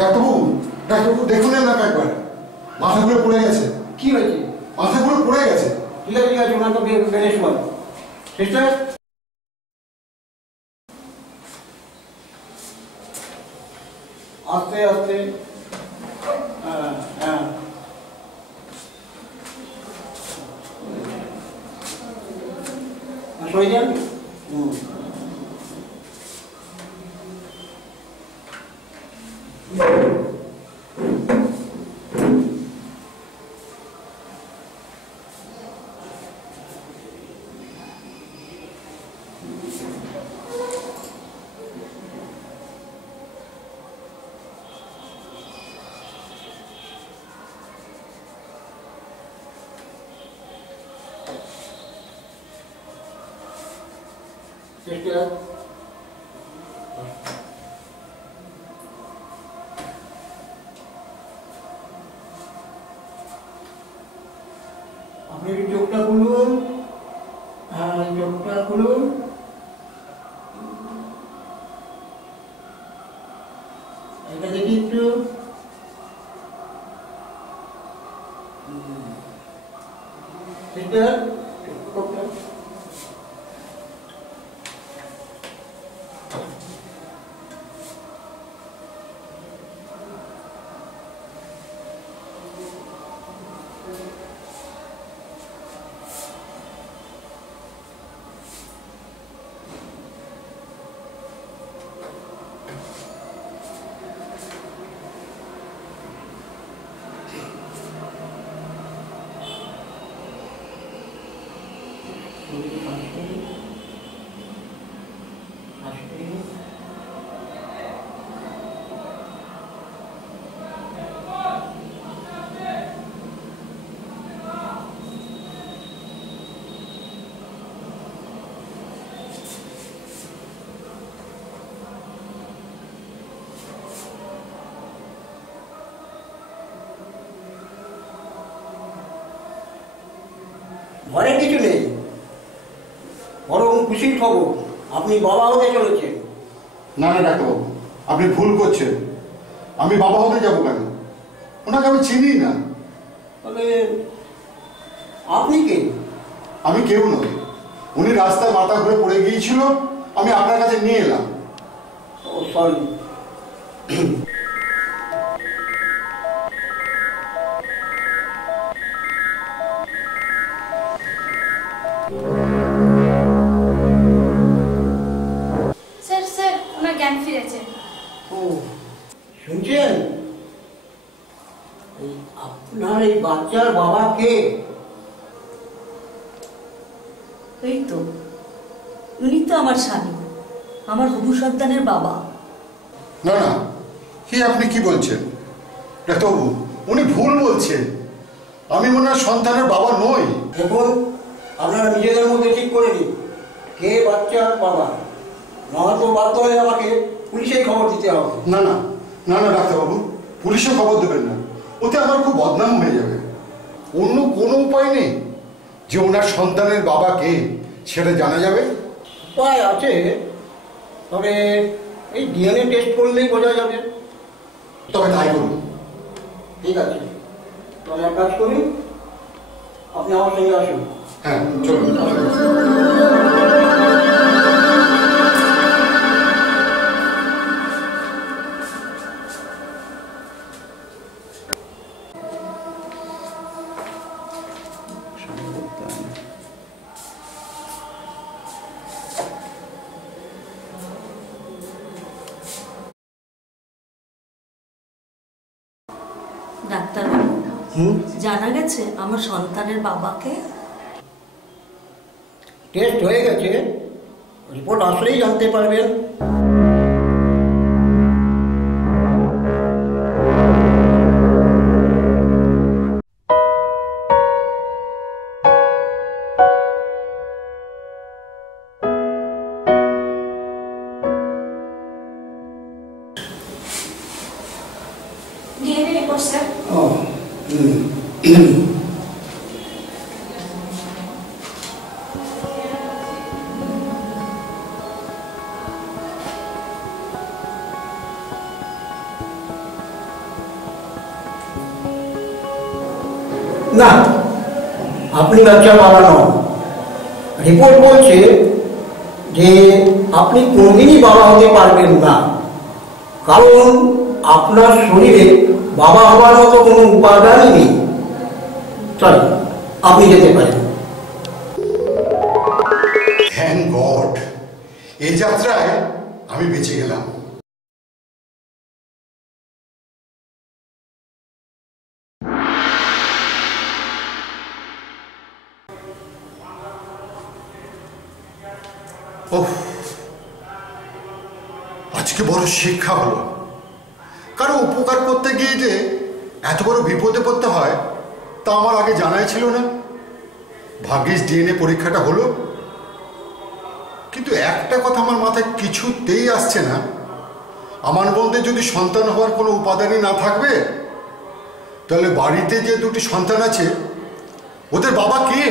ডাক্তারবাবু, ডাক্তারবাবু দেখুন না একবার, মাথা ঘুরে পড়ে গেছে। কি হয়েছে? মাথা ঘুরে পড়ে গেছে। ঠিক আছে, ঠিক আছে, ওনাকে বেড়ে শোয়াল। সিস্টার, আস্তে আস্তে। হ্যাঁ হ্যাঁ, সরে যান। সিস্টার, আপনি একটু চোখটা খুলুন। হ্যাঁ, চোখটা খুলুন। এটা দেখি একটু। সিস্টার, চোখটা। ঘরে কিছু নেই, বরং খুশির খবর, আপনি বাবা হতে চলেছেন। না না ডাক্তারবাবু, আপনি ভুল করছেন। আমি বাবা হতে যাবো কেন? ওনাকে আমি চিনি না। তাহলে আপনি কে? আমি কেউ নই। উনি রাস্তায় মাথা ঘুরে পড়ে গিয়েছিল, আমি আপনার কাছে নিয়ে এলাম। ও সরি। স্যার স্যার ওনার জ্ঞান ফিরেছে। ও শুনছেন, আপনার এই বাচ্চার বাবা কে? এই তো, উনি তো আমার স্বামী, আমার হবু সন্তানের বাবা। না না, আপনি কি বলছেন ডাক্তারবাবু? উনি ভুল বলছেন। আমি ওনার সন্তানের বাবা নই। দেখুন, আপনারা নিজেদের মধ্যে ঠিক করে নিন কে বাচ্চার বাবা, নয়তো বাধ্য হয়ে আমাকে পুলিশেই খবর দিতে হবে। না না না না ডাক্তারবাবু, পুলিশে খবর দেবেন না, ওতে আমার খুব বদনাম হয়ে যাবে। অন্য কোনো উপায় নেই যে ওনার সন্তানের বাবা কে সেটা জানা যাবে? উপায় আছে, তবে এই ডিএনএ টেস্ট করলেই বোঝা যাবে। তবে তাই করুন। ঠিক আছে, তাহলে এক কাজ করি, আপনি আমার সঙ্গে আসুন। হ্যাঁ চলুন। ডাক্তারবাবু, জানা গেছে আমার সন্তানের বাবাকে। টেস্ট হয়ে গেছে, রিপোর্ট আসলেই জানতে পারবেন। DNA report sir. না, আপনি বাচ্চার বাবা নন। রিপোর্ট বলছে যে আপনি কোনোদিনই বাবা হতে পারবেন না, কারণ আপনার শরীরে বাবা হওয়ার মতো কোনো উপাদানই নেই। চলো, আপনি যেতে পারেন। থ্যাংক গড, এই যাত্রায় আমি বেঁচে গেলাম। ওহ, আজকে বড় শিক্ষা হলো। কারো উপকার করতে গিয়ে যে এত বড় বিপদে পড়তে হয় তা আমার আগে জানাই ছিল না। ভাগ্যিস ডিএনএ পরীক্ষাটা হলো। কিন্তু একটা কথা আমার মাথায় কিছুতেই আসছে না, আমার মধ্যে যদি সন্তান হওয়ার কোনো উপাদানই না থাকবে, তাহলে বাড়িতে যে দুটি সন্তান আছে ওদের বাবা কে?